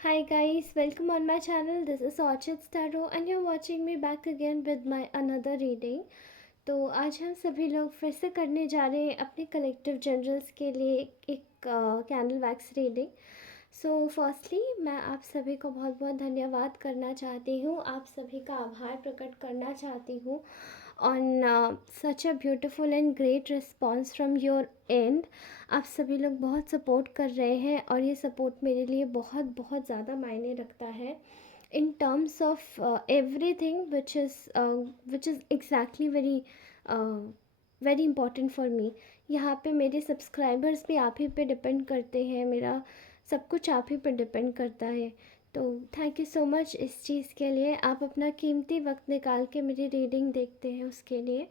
Hi guys, welcome on my channel. This is Orchid Starro and you're watching me back again with my another reading. तो आज हम सभी लोग फिर से करने जा रहे हैं अपने कलेक्टिव जनरल्स के लिए एक candle wax reading. So firstly मैं आप सभी को बहुत बहुत धन्यवाद करना चाहती हूँ, आप सभी का आभार प्रकट करना चाहती हूँ on such a beautiful and great response from your and. आप सभी लोग बहुत सपोर्ट कर रहे हैं और ये सपोर्ट मेरे लिए बहुत बहुत ज़्यादा मायने रखता है in terms of everything which is exactly very important for me। यहाँ पे मेरे सब्सक्राइबर्स भी आप ही पे डिपेंड करते हैं, मेरा सब कुछ आप ही पे डिपेंड करता है। तो थैंक यू सो मच इस चीज़ के लिए। आप अपना कीमती वक्त निकाल के मेरी रीडिंग देखते हैं, उसके लिए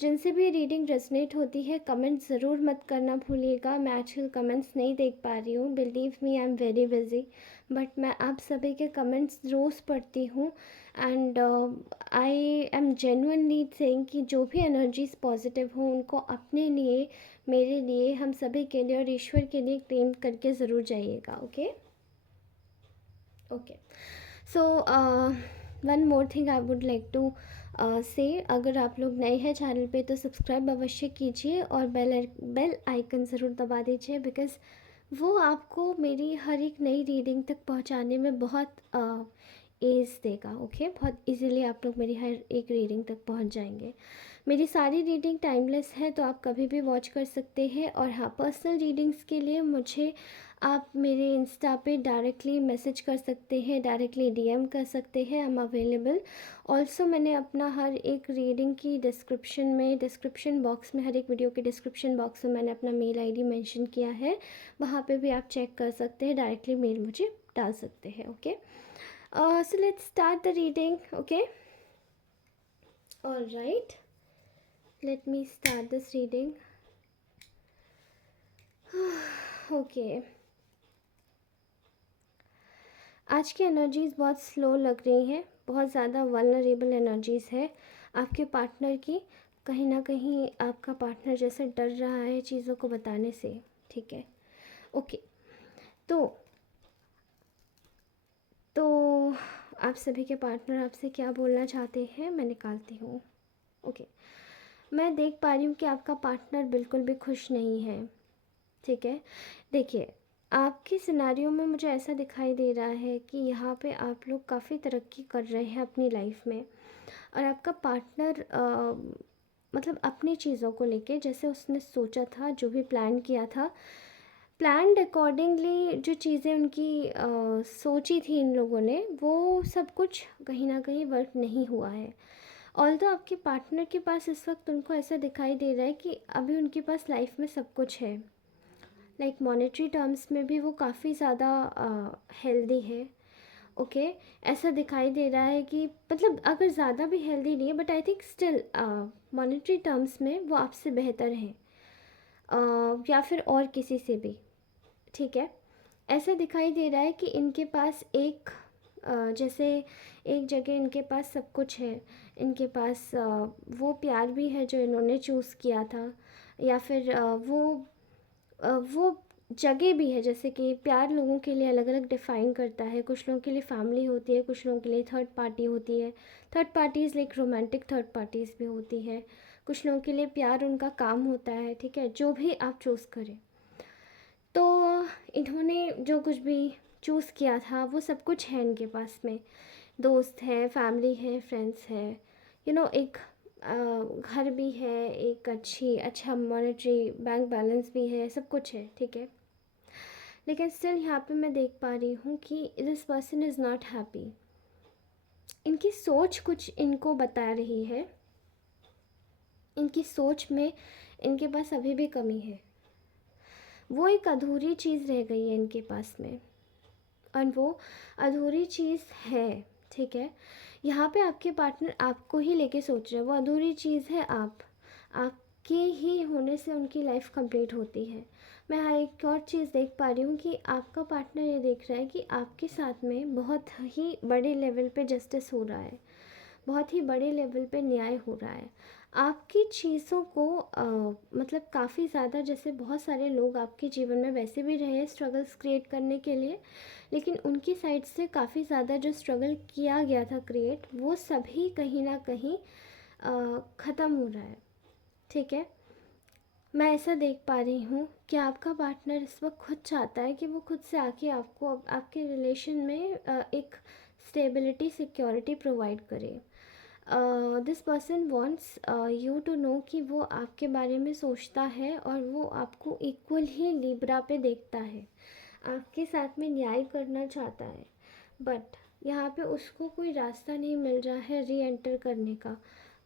जिनसे भी रीडिंग रेजनेट होती है कमेंट ज़रूर मत करना भूलिएगा। मैं आजकल कमेंट्स नहीं देख पा रही हूँ, believe me I am very busy, but मैं आप सभी के कमेंट्स रोज़ पढ़ती हूँ and I am genuinely saying कि जो भी एनर्जीज पॉजिटिव हों उनको अपने लिए, मेरे लिए, हम सभी के लिए और ईश्वर के लिए क्लेम करके ज़रूर जाइएगा। Okay okay. So one more thing I would like to say, अगर आप लोग नए हैं चैनल पे तो सब्सक्राइब अवश्य कीजिए और बेल आइकन ज़रूर दबा दीजिए, बिकॉज़ वो आपको मेरी हर एक नई रीडिंग तक पहुंचाने में बहुत एज देगा। ओके, बहुत इजीली आप लोग मेरी हर एक रीडिंग तक पहुंच जाएंगे। मेरी सारी रीडिंग टाइमलेस है तो आप कभी भी वॉच कर सकते हैं। और हाँ, पर्सनल रीडिंग्स के लिए मुझे आप मेरे इंस्टा पे डायरेक्टली मैसेज कर सकते हैं, डायरेक्टली डीएम कर सकते हैं, आई एम अवेलेबल। ऑल्सो मैंने अपना हर एक रीडिंग की डिस्क्रिप्शन बॉक्स में, हर एक वीडियो के डिस्क्रिप्शन बॉक्स में मैंने अपना मेल आईडी मेंशन किया है, वहाँ पे भी आप चेक कर सकते हैं, डायरेक्टली मेल मुझे डाल सकते हैं। Okay, so let's start the reading. Okay, all right, let me start this reading। Okay, आज की एनर्जीज़ बहुत स्लो लग रही हैं, बहुत ज़्यादा वल्नरेबल एनर्जीज़ है आपके पार्टनर की। कहीं ना कहीं आपका पार्टनर जैसे डर रहा है चीज़ों को बताने से। ठीक है, ओके। तो आप सभी के पार्टनर आपसे क्या बोलना चाहते हैं मैं निकालती हूँ। ओके, मैं देख पा रही हूँ कि आपका पार्टनर बिल्कुल भी खुश नहीं है। ठीक है, देखिए आपके सिनेरियो में मुझे ऐसा दिखाई दे रहा है कि यहाँ पे आप लोग काफ़ी तरक्की कर रहे हैं अपनी लाइफ में, और आपका पार्टनर मतलब अपनी चीज़ों को लेके जैसे उसने सोचा था, जो भी प्लान किया था, प्लान्ड अकॉर्डिंगली जो चीज़ें उनकी सोची थी इन लोगों ने, वो सब कुछ कहीं ना कहीं वर्क नहीं हुआ है। ऑल्दो आपके पार्टनर के पास इस वक्त उनको ऐसा दिखाई दे रहा है कि अभी उनके पास लाइफ में सब कुछ है, लाइक मॉनेटरी टर्म्स में भी वो काफ़ी ज़्यादा हेल्दी है। ओके, ऐसा दिखाई दे रहा है कि मतलब अगर ज़्यादा भी हेल्दी नहीं है, but I think still monetary terms में वो आपसे बेहतर हैं, या फिर और किसी से भी। ठीक है, ऐसा दिखाई दे रहा है कि इनके पास एक जैसे एक जगह इनके पास सब कुछ है, इनके पास वो प्यार भी है जो इन्होंने चूज़ किया था, या फिर वो जगह भी है। जैसे कि प्यार लोगों के लिए अलग अलग डिफ़ाइन करता है, कुछ लोगों के लिए फैमिली होती है, कुछ लोगों के लिए थर्ड पार्टी होती है। Third parties like romantic third parties भी होती है। कुछ लोगों के लिए प्यार उनका काम होता है। ठीक है, जो भी आप चूज़ करें। तो इन्होंने जो कुछ भी चूज़ किया था वो सब कुछ है इनके पास में, दोस्त है, फैमिली है, फ्रेंड्स है, एक घर भी है, एक अच्छा मॉनेटरी बैंक बैलेंस भी है, सब कुछ है। ठीक है, लेकिन स्टिल यहाँ पे मैं देख पा रही हूँ कि this person is not happy. इनकी सोच कुछ इनको बता रही है, इनकी सोच में इनके पास अभी भी कमी है, वो एक अधूरी चीज़ रह गई है इनके पास में, और वो अधूरी चीज़ है। ठीक है, यहाँ पे आपके पार्टनर आपको ही लेके सोच रहे हैं, वो अधूरी चीज़ है आपके ही होने से उनकी लाइफ कंप्लीट होती है। मैं हाँ एक और चीज़ देख पा रही हूँ कि आपका पार्टनर ये देख रहा है कि आपके साथ में बहुत ही बड़े लेवल पे जस्टिस हो रहा है, बहुत ही बड़े लेवल पे न्याय हो रहा है। आपकी चीज़ों को मतलब काफ़ी ज़्यादा, जैसे बहुत सारे लोग आपके जीवन में वैसे भी रहे हैं स्ट्रगल्स क्रिएट करने के लिए, लेकिन उनकी साइड से काफ़ी ज़्यादा जो स्ट्रगल किया गया था क्रिएट, वो सभी कहीं ना कहीं ख़त्म हो रहा है। ठीक है, मैं ऐसा देख पा रही हूँ कि आपका पार्टनर इस वक्त खुद चाहता है कि वो खुद से आके आपको आपके रिलेशन में एक स्टेबिलिटी सिक्योरिटी प्रोवाइड करे। This person wants you to know कि वो आपके बारे में सोचता है और वो आपको इक्वल ही लिब्रा पे देखता है, आपके साथ में न्याय करना चाहता है। बट यहाँ पे उसको कोई रास्ता नहीं मिल रहा है री एंटर करने का,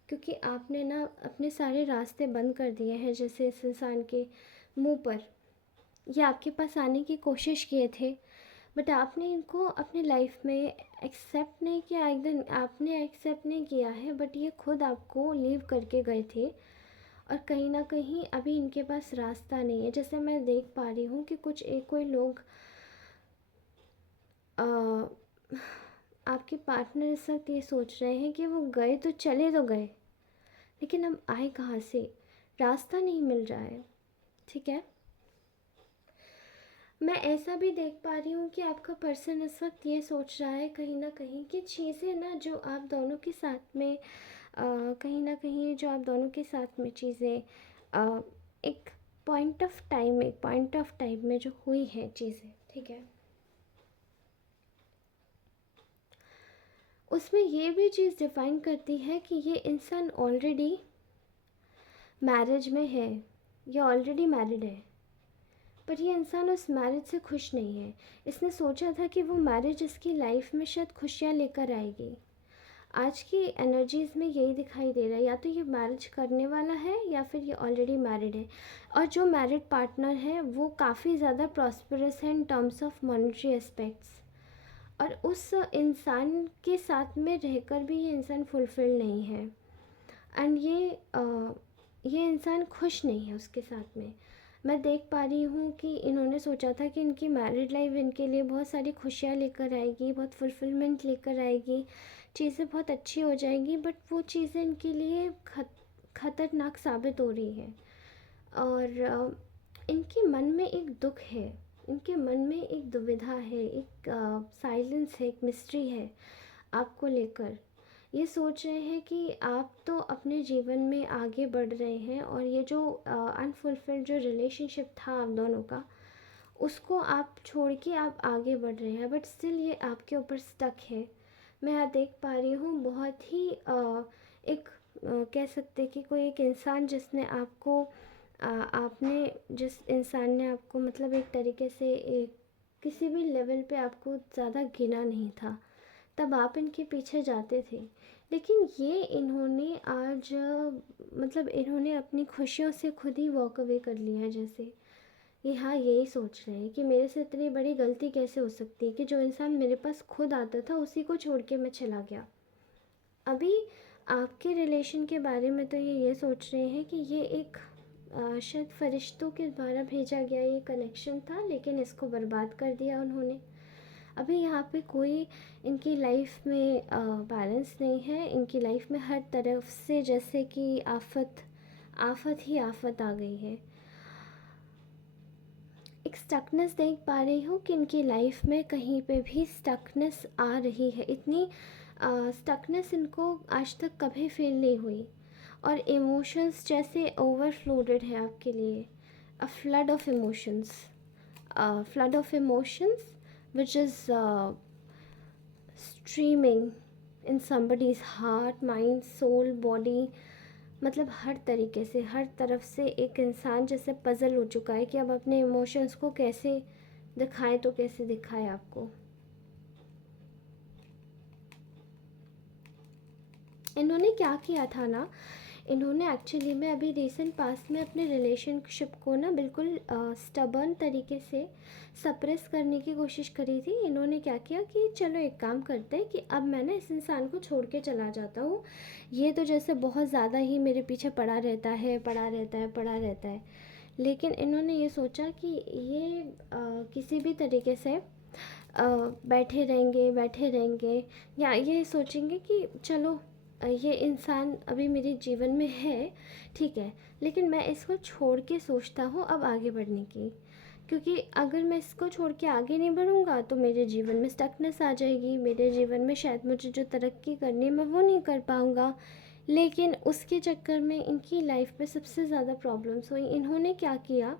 क्योंकि आपने ना अपने सारे रास्ते बंद कर दिए हैं। जैसे इस इंसान के मुंह पर ये आपके पास आने की कोशिश किए थे, बट आपने इनको अपने लाइफ में एक्सेप्ट नहीं किया, एकदम आपने एक्सेप्ट नहीं किया है, बट ये खुद आपको लीव करके गए थे। और कहीं ना कहीं अभी इनके पास रास्ता नहीं है। जैसे मैं देख पा रही हूँ कि कुछ एक कोई लोग अ, आपके पार्टनर इस वक्त ये सोच रहे हैं कि वो गए तो चले तो गए, लेकिन अब आए कहाँ से, रास्ता नहीं मिल रहा है। ठीक है, मैं ऐसा भी देख पा रही हूँ कि आपका पर्सन इस वक्त ये सोच रहा है कहीं ना कहीं कि चीज़ें ना जो आप दोनों के साथ में कहीं ना कहीं जो आप दोनों के साथ में चीज़ें एक पॉइंट ऑफ टाइम में जो हुई है चीज़ें, ठीक है, उसमें ये भी चीज़ डिफ़ाइन करती है कि ये इंसान ऑलरेडी मैरिज में है, ये ऑलरेडी मैरिड है, पर ये इंसान उस मैरिज से खुश नहीं है। इसने सोचा था कि वो मैरिज इसकी लाइफ में शायद खुशियाँ लेकर आएगी। आज की एनर्जीज़ में यही दिखाई दे रहा है, या तो ये मैरिज करने वाला है या फिर ये ऑलरेडी मैरिड है। और जो मैरिड पार्टनर है वो काफ़ी ज़्यादा प्रॉस्परस है in terms of monetary aspects, और उस इंसान के साथ में रहकर भी ये इंसान फुलफिल नहीं है। एंड ये इंसान खुश नहीं है उसके साथ में। मैं देख पा रही हूँ कि इन्होंने सोचा था कि इनकी मैरिड लाइफ इनके लिए बहुत सारी खुशियाँ लेकर आएगी, बहुत फुलफिलमेंट लेकर आएगी, चीज़ें बहुत अच्छी हो जाएंगी, बट वो चीज़ें इनके लिए ख़तरनाक साबित हो रही है। और इनके मन में एक दुख है, इनके मन में एक दुविधा है, एक साइलेंस है, एक मिस्ट्री है आपको लेकर। ये सोच रहे हैं कि आप तो अपने जीवन में आगे बढ़ रहे हैं, और ये जो अनफुलफिल्ड जो रिलेशनशिप था आप दोनों का, उसको आप छोड़ के आप आगे बढ़ रहे हैं, बट स्टिल ये आपके ऊपर स्टक है। मैं यहाँ देख पा रही हूँ बहुत ही एक कह सकते कि कोई एक इंसान जिसने आपको आपने जिस इंसान ने आपको मतलब एक तरीके से एक किसी भी लेवल पे आपको ज़्यादा गिना नहीं था, तब आप इनके पीछे जाते थे। लेकिन ये इन्होंने आज मतलब इन्होंने अपनी खुशियों से खुद ही वॉक अवे कर लिया है। जैसे ये हाँ यही सोच रहे हैं कि मेरे से इतनी बड़ी गलती कैसे हो सकती है कि जो इंसान मेरे पास खुद आता था उसी को छोड़ के मैं चला गया। अभी आपके रिलेशन के बारे में तो ये सोच रहे हैं कि ये एक शायद फरिश्तों के द्वारा भेजा गया ये कनेक्शन था, लेकिन इसको बर्बाद कर दिया उन्होंने। अभी यहाँ पे कोई इनकी लाइफ में बैलेंस नहीं है। इनकी लाइफ में हर तरफ से जैसे कि आफत आफत ही आफत आ गई है। एक स्टकनेस देख पा रही हूँ कि इनकी लाइफ में कहीं पे भी स्टकनेस आ रही है। इतनी स्टकनेस इनको आज तक कभी फील नहीं हुई, और इमोशंस जैसे ओवरफ्लोडेड है आपके लिए। अ flood of emotions, flood of emotions which is streaming in somebody's heart, mind, soul, body। मतलब हर तरीके से हर तरफ से एक इंसान जैसे पज़ल हो चुका है कि अब अपने इमोशंस को कैसे दिखाए तो कैसे दिखाए आपको। इन्होंने क्या किया था ना, इन्होंने एक्चुअली में अभी रिसेंट पास्ट में अपने रिलेशनशिप को ना बिल्कुल स्टबर्न तरीके से सप्रेस करने की कोशिश करी थी। इन्होंने क्या किया कि चलो एक काम करते हैं कि अब मैं ना इस इंसान को छोड़ के चला जाता हूँ, ये तो जैसे बहुत ज़्यादा ही मेरे पीछे पड़ा रहता है पड़ा रहता है पड़ा रहता है। लेकिन इन्होंने ये सोचा कि ये किसी भी तरीके से बैठे रहेंगे या ये सोचेंगे कि चलो ये इंसान अभी मेरे जीवन में है, ठीक है, लेकिन मैं इसको छोड़ के सोचता हूँ अब आगे बढ़ने की, क्योंकि अगर मैं इसको छोड़ के आगे नहीं बढ़ूँगा तो मेरे जीवन में स्टकनेस आ जाएगी, मेरे जीवन में शायद मुझे जो तरक्की करनी है मैं वो नहीं कर पाऊँगा। लेकिन उसके चक्कर में इनकी लाइफ में सबसे ज़्यादा प्रॉब्लम्स हुई। इन्होंने क्या किया,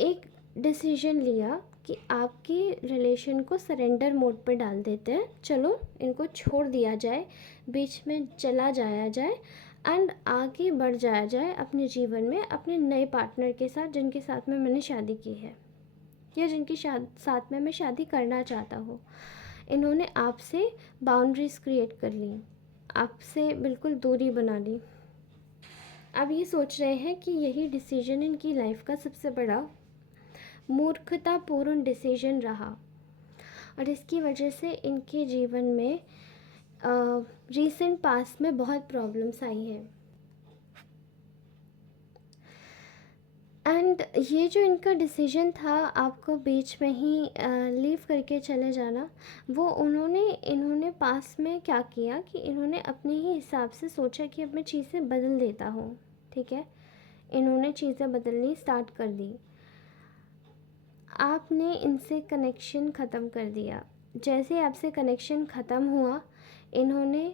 एक डिसीजन लिया कि आपके रिलेशन को सरेंडर मोड पे डाल देते हैं, चलो इनको छोड़ दिया जाए, बीच में चला जाया जाए एंड आगे बढ़ जाया जाए अपने जीवन में अपने नए पार्टनर के साथ, जिनके साथ में मैंने शादी की है या जिनके साथ में मैं शादी करना चाहता हूँ। इन्होंने आपसे बाउंड्रीज क्रिएट कर ली, आपसे बिल्कुल दूरी बना ली। अब ये सोच रहे हैं कि यही डिसीजन इनकी लाइफ का सबसे बड़ा मूर्खतापूर्ण डिसीजन रहा, और इसकी वजह से इनके जीवन में रीसेंट पास्ट में बहुत प्रॉब्लम्स आई हैं। एंड ये जो इनका डिसीजन था आपको बीच में ही लीव करके चले जाना, वो इन्होंने पास्ट में क्या किया कि इन्होंने अपने ही हिसाब से सोचा कि अब मैं चीज़ें बदल देता हूँ, ठीक है, इन्होंने चीज़ें बदलनी स्टार्ट कर दी। आपने इनसे कनेक्शन ख़त्म कर दिया। जैसे आपसे कनेक्शन ख़त्म हुआ, इन्होंने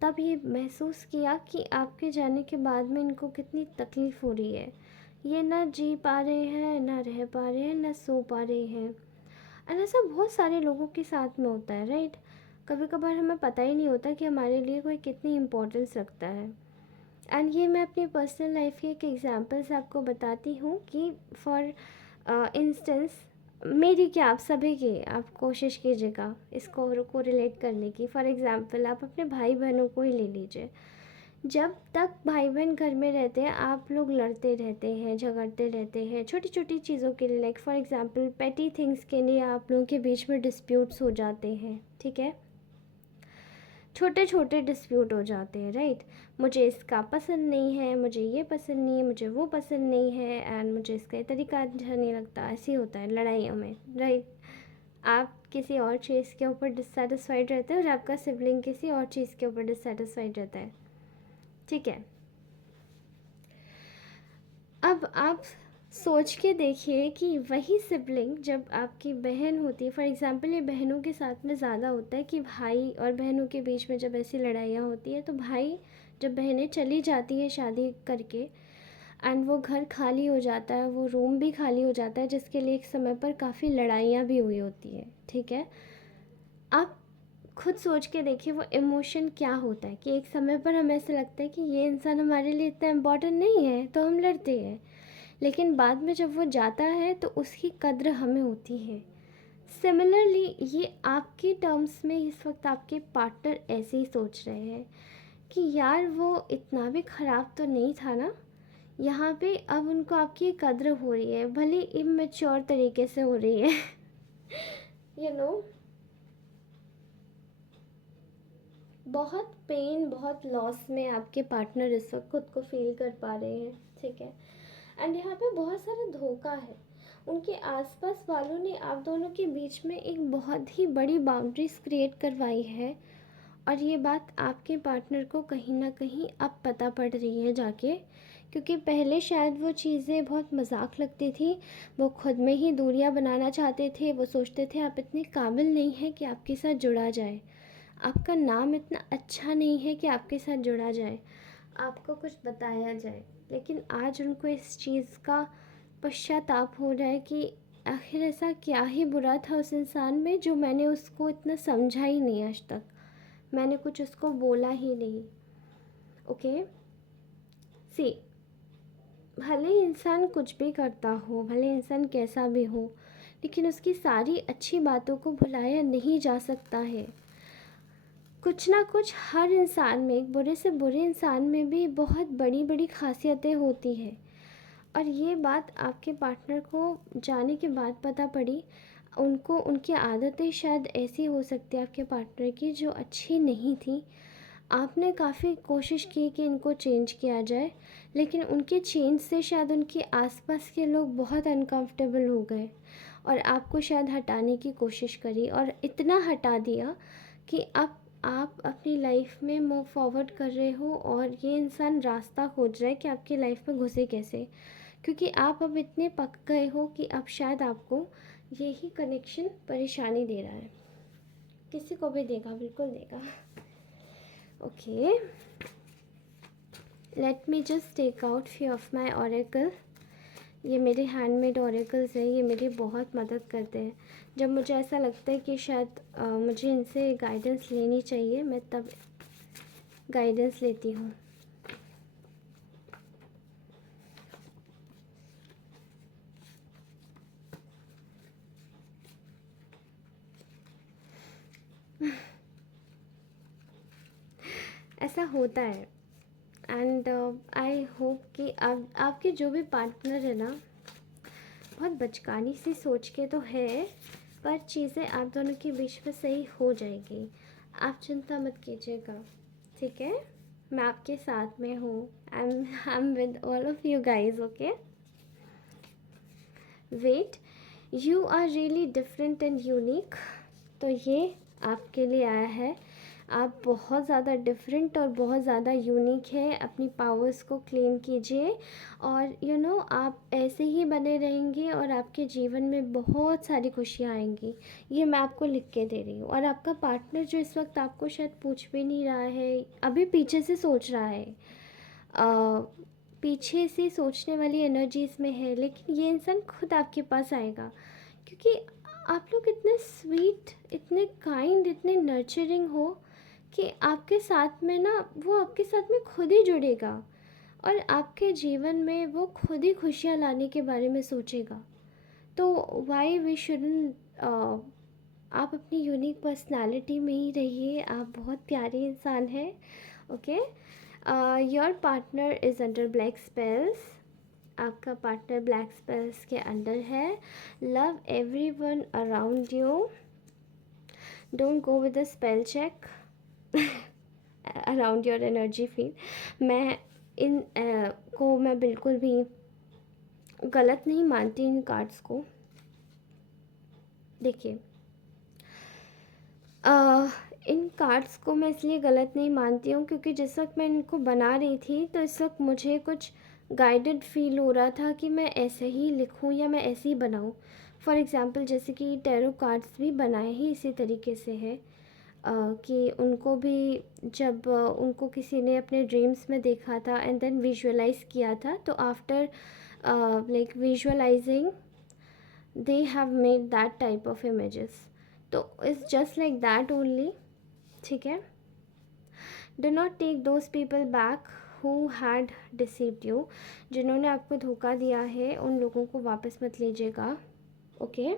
तब ये महसूस किया कि आपके जाने के बाद में इनको कितनी तकलीफ़ हो रही है। ये ना जी पा रहे हैं, ना रह पा रहे हैं, ना सो पा रहे हैं। एंड ऐसा बहुत सारे लोगों के साथ में होता है, राइट। कभी कभार हमें पता ही नहीं होता कि हमारे लिए कोई कितनी इम्पोर्टेंस रखता है। एंड ये मैं अपनी पर्सनल लाइफ के एक एग्जांपल से आपको बताती हूँ कि फॉर इंस्टेंस मेरी क्या, आप सभी की आप कोशिश कीजिएगा इसको को रिलेट करने की। फॉर एग्ज़ाम्पल आप अपने भाई बहनों को ही ले लीजिए। जब तक भाई बहन घर में रहते हैं आप लोग लड़ते रहते हैं, झगड़ते रहते हैं छोटी छोटी चीज़ों के लिए, like for example petty things के लिए आप लोगों के बीच में डिस्प्यूट्स हो जाते हैं, ठीक है, छोटे छोटे डिस्प्यूट हो जाते हैं, राइट। मुझे इसका पसंद नहीं है, मुझे ये पसंद नहीं है, मुझे वो पसंद नहीं है, एंड मुझे इसका तरीका अच्छा नहीं लगता, ऐसे ही होता है लड़ाइयों में, राइट। आप किसी और चीज़ के ऊपर डिससेटिस्फाइड रहते हैं और आपका सिबलिंग किसी और चीज़ के ऊपर डिससेटिस्फाइड रहता है, ठीक है। अब आप सोच के देखिए कि वही सिबलिंग जब आपकी बहन होती है, फॉर एग्ज़ाम्पल ये बहनों के साथ में ज़्यादा होता है कि भाई और बहनों के बीच में जब ऐसी लड़ाइयाँ होती है तो भाई, जब बहनें चली जाती है शादी करके एंड वो घर खाली हो जाता है, वो रूम भी खाली हो जाता है, जिसके लिए एक समय पर काफ़ी लड़ाइयाँ भी हुई होती है, ठीक है। आप खुद सोच के देखिए वो इमोशन क्या होता है कि एक समय पर हमें ऐसा लगता है कि ये इंसान हमारे लिए इतना इम्पोर्टेंट नहीं है तो हम लड़ते हैं, लेकिन बाद में जब वो जाता है तो उसकी कद्र हमें होती है। सिमिलरली ये आपके टर्म्स में इस वक्त आपके पार्टनर ऐसे ही सोच रहे हैं कि यार वो इतना भी ख़राब तो नहीं था ना, यहाँ पे अब उनको आपकी कद्र हो रही है, भले इमेच्योर तरीके से हो रही है यू नो। बहुत पेन, बहुत लॉस में आपके पार्टनर इस वक्त खुद को फील कर पा रहे हैं, ठीक है। एंड यहाँ पे बहुत सारा धोखा है। उनके आसपास वालों ने आप दोनों के बीच में एक बहुत ही बड़ी बाउंड्रीज क्रिएट करवाई है, और ये बात आपके पार्टनर को कहीं ना कहीं अब पता पड़ रही है जाके, क्योंकि पहले शायद वो चीज़ें बहुत मजाक लगती थी, वो खुद में ही दूरियां बनाना चाहते थे, वो सोचते थे आप इतने काबिल नहीं हैं कि आपके साथ जुड़ा जाए, आपका नाम इतना अच्छा नहीं है कि आपके साथ जुड़ा जाए, आपको कुछ बताया जाए। लेकिन आज उनको इस चीज़ का पश्चाताप हो रहा है कि आखिर ऐसा क्या ही बुरा था उस इंसान में जो मैंने उसको इतना समझा ही नहीं, आज तक मैंने कुछ उसको बोला ही नहीं। ओके सी, भले इंसान कुछ भी करता हो, भले इंसान कैसा भी हो, लेकिन उसकी सारी अच्छी बातों को भुलाया नहीं जा सकता है। कुछ ना कुछ हर इंसान में, एक बुरे से बुरे इंसान में भी बहुत बड़ी बड़ी खासियतें होती हैं, और ये बात आपके पार्टनर को जाने के बाद पता पड़ी। उनको उनकी आदतें शायद ऐसी हो सकती है आपके पार्टनर की जो अच्छी नहीं थी। आपने काफ़ी कोशिश की कि इनको चेंज किया जाए, लेकिन उनके चेंज से शायद उनके आसपास के लोग बहुत अनकंफर्टेबल हो गए और आपको शायद हटाने की कोशिश करी, और इतना हटा दिया कि अब आप अपनी लाइफ में मूव फॉरवर्ड कर रहे हो और ये इंसान रास्ता खोज रहा है कि आपकी लाइफ में घुसे कैसे, क्योंकि आप अब इतने पक गए हो कि अब शायद आपको यही कनेक्शन परेशानी दे रहा है। किसी को भी देगा, बिल्कुल देगा। Okay, let me just take out few of my oracle. ये मेरे हैंडमेड ऑरेकल्स हैं, ये मेरी बहुत मदद करते हैं। जब मुझे ऐसा लगता है कि शायद मुझे इनसे गाइडेंस लेनी चाहिए, मैं तब गाइडेंस लेती हूँ। ऐसा होता है। एंड आई होप कि आपके जो भी पार्टनर है ना, बहुत बचकानी सी सोच के तो है, पर चीज़ें आप दोनों के बीच में सही हो जाएगी। आप चिंता मत कीजिएगा, ठीक है? मैं आपके साथ में हूँ। I am with all of you guys, okay? Wait, you are really different and unique. तो ये आपके लिए आया है। आप बहुत ज़्यादा डिफरेंट और बहुत ज़्यादा यूनिक है। अपनी पावर्स को क्लेम कीजिए और आप ऐसे ही बने रहेंगे और आपके जीवन में बहुत सारी खुशियाँ आएंगी। ये मैं आपको लिख के दे रही हूँ। और आपका पार्टनर जो इस वक्त आपको शायद पूछ भी नहीं रहा है, अभी पीछे से सोच रहा है, पीछे से सोचने वाली एनर्जीज में है, लेकिन ये इंसान खुद आपके पास आएगा, क्योंकि आप लोग इतने स्वीट, इतने काइंड, इतने नर्चरिंग हो कि आपके साथ में ना, वो आपके साथ में खुद ही जुड़ेगा और आपके जीवन में वो खुद ही खुशियाँ लाने के बारे में सोचेगा। तो वाई वी शुडंट, आप अपनी यूनिक पर्सनालिटी में ही रहिए। आप बहुत प्यारे इंसान हैं, okay? Your partner is under black spells. आपका पार्टनर ब्लैक स्पेल्स के अंडर है। Love everyone around you. Don't go with a spell check around your energy field. मैं इन को मैं बिल्कुल भी गलत नहीं मानती, इन कार्ड्स को। देखिए, इन कार्ड्स को मैं इसलिए गलत नहीं मानती हूँ क्योंकि जिस वक्त मैं इनको बना रही थी तो इस वक्त मुझे कुछ गाइडेड फील हो रहा था कि मैं ऐसे ही लिखूँ या मैं ऐसे ही बनाऊँ। फॉर एग्ज़ाम्पल, जैसे कि टैरो कार्ड्स भी बनाए ही इसी तरीके से है कि उनको भी जब उनको किसी ने अपने ड्रीम्स में देखा था एंड देन विजुअलाइज किया था, तो after like visualising they have made that type of images. तो it's just like that only, ठीक है? Do not take those people back who had deceived you. जिन्होंने आपको धोखा दिया है उन लोगों को वापस मत लीजिएगा, ओके?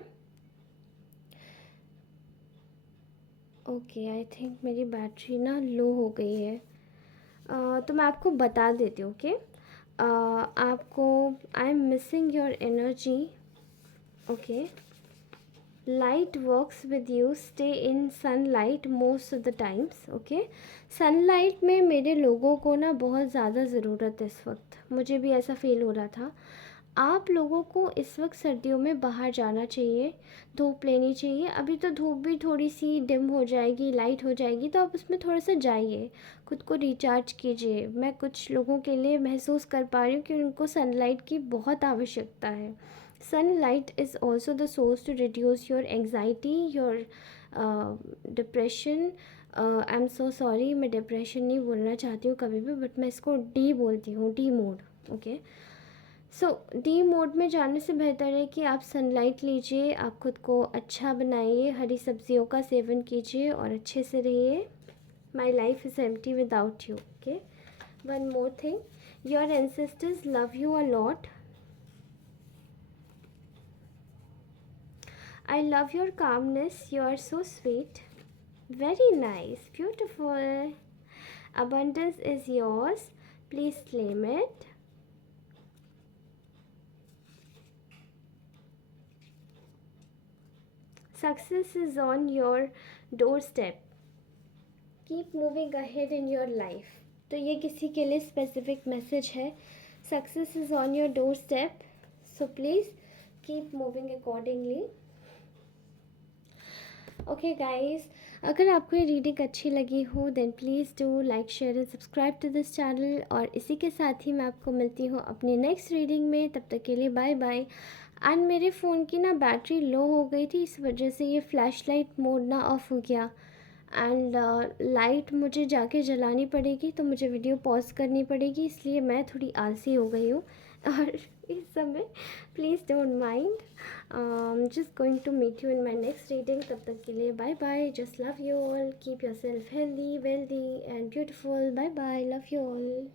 ओके, आई थिंक मेरी बैटरी ना लो हो गई है। तो मैं आपको बता देती हूँ, ओके? आपको, I am missing your energy, okay? Light works with you, stay in sunlight most of the times, okay? Sunlight में मेरे लोगों को ना बहुत ज़्यादा ज़रूरत है इस वक्त, मुझे भी ऐसा फील हो रहा था। आप लोगों को इस वक्त सर्दियों में बाहर जाना चाहिए, धूप लेनी चाहिए। अभी तो धूप भी थोड़ी सी डिम हो जाएगी, लाइट हो जाएगी, तो आप उसमें थोड़ा सा जाइए, खुद को रिचार्ज कीजिए। मैं कुछ लोगों के लिए महसूस कर पा रही हूँ कि उनको सनलाइट की बहुत आवश्यकता है। Sunlight is also the source to reduce your anxiety, your depression. I'm so sorry, मैं depression नहीं बोलना चाहती हूँ कभी भी, बट मैं इसको डी बोलती हूँ, डी मोड, ओके? सो डी मोड में जाने से बेहतर है कि आप सनलाइट लीजिए, आप खुद को अच्छा बनाइए, हरी सब्जियों का सेवन कीजिए और अच्छे से रहिए। My life is empty without you, okay? One more thing, your ancestors love you a lot. I love your calmness. You are so sweet. Very nice. Beautiful. Abundance is yours. Please claim it. Success is on your doorstep. Keep moving ahead in your life. तो ये किसी के लिए specific message है. Success is on your doorstep. So please keep moving accordingly. Okay guys, अगर आपको ये reading अच्छी लगी हो then please do like share and subscribe to this channel. और इसी के साथ ही मैं आपको मिलती हूँ अपनी नेक्स्ट रीडिंग में। तब तक के लिए बाय बाय। एंड मेरे फ़ोन की ना बैटरी लो हो गई थी, इस वजह से ये फ्लैश लाइट मोड ना ऑफ़ हो गया। एंड लाइट मुझे जाके जलानी पड़ेगी, तो मुझे वीडियो पॉज करनी पड़ेगी, इसलिए मैं थोड़ी आलसी हो गई हूँ। और इस समय please don't mind, just going to meet you in my next reading. तब तक के लिए bye bye. Just love you all, keep yourself healthy wealthy and beautiful. Bye bye, love you all.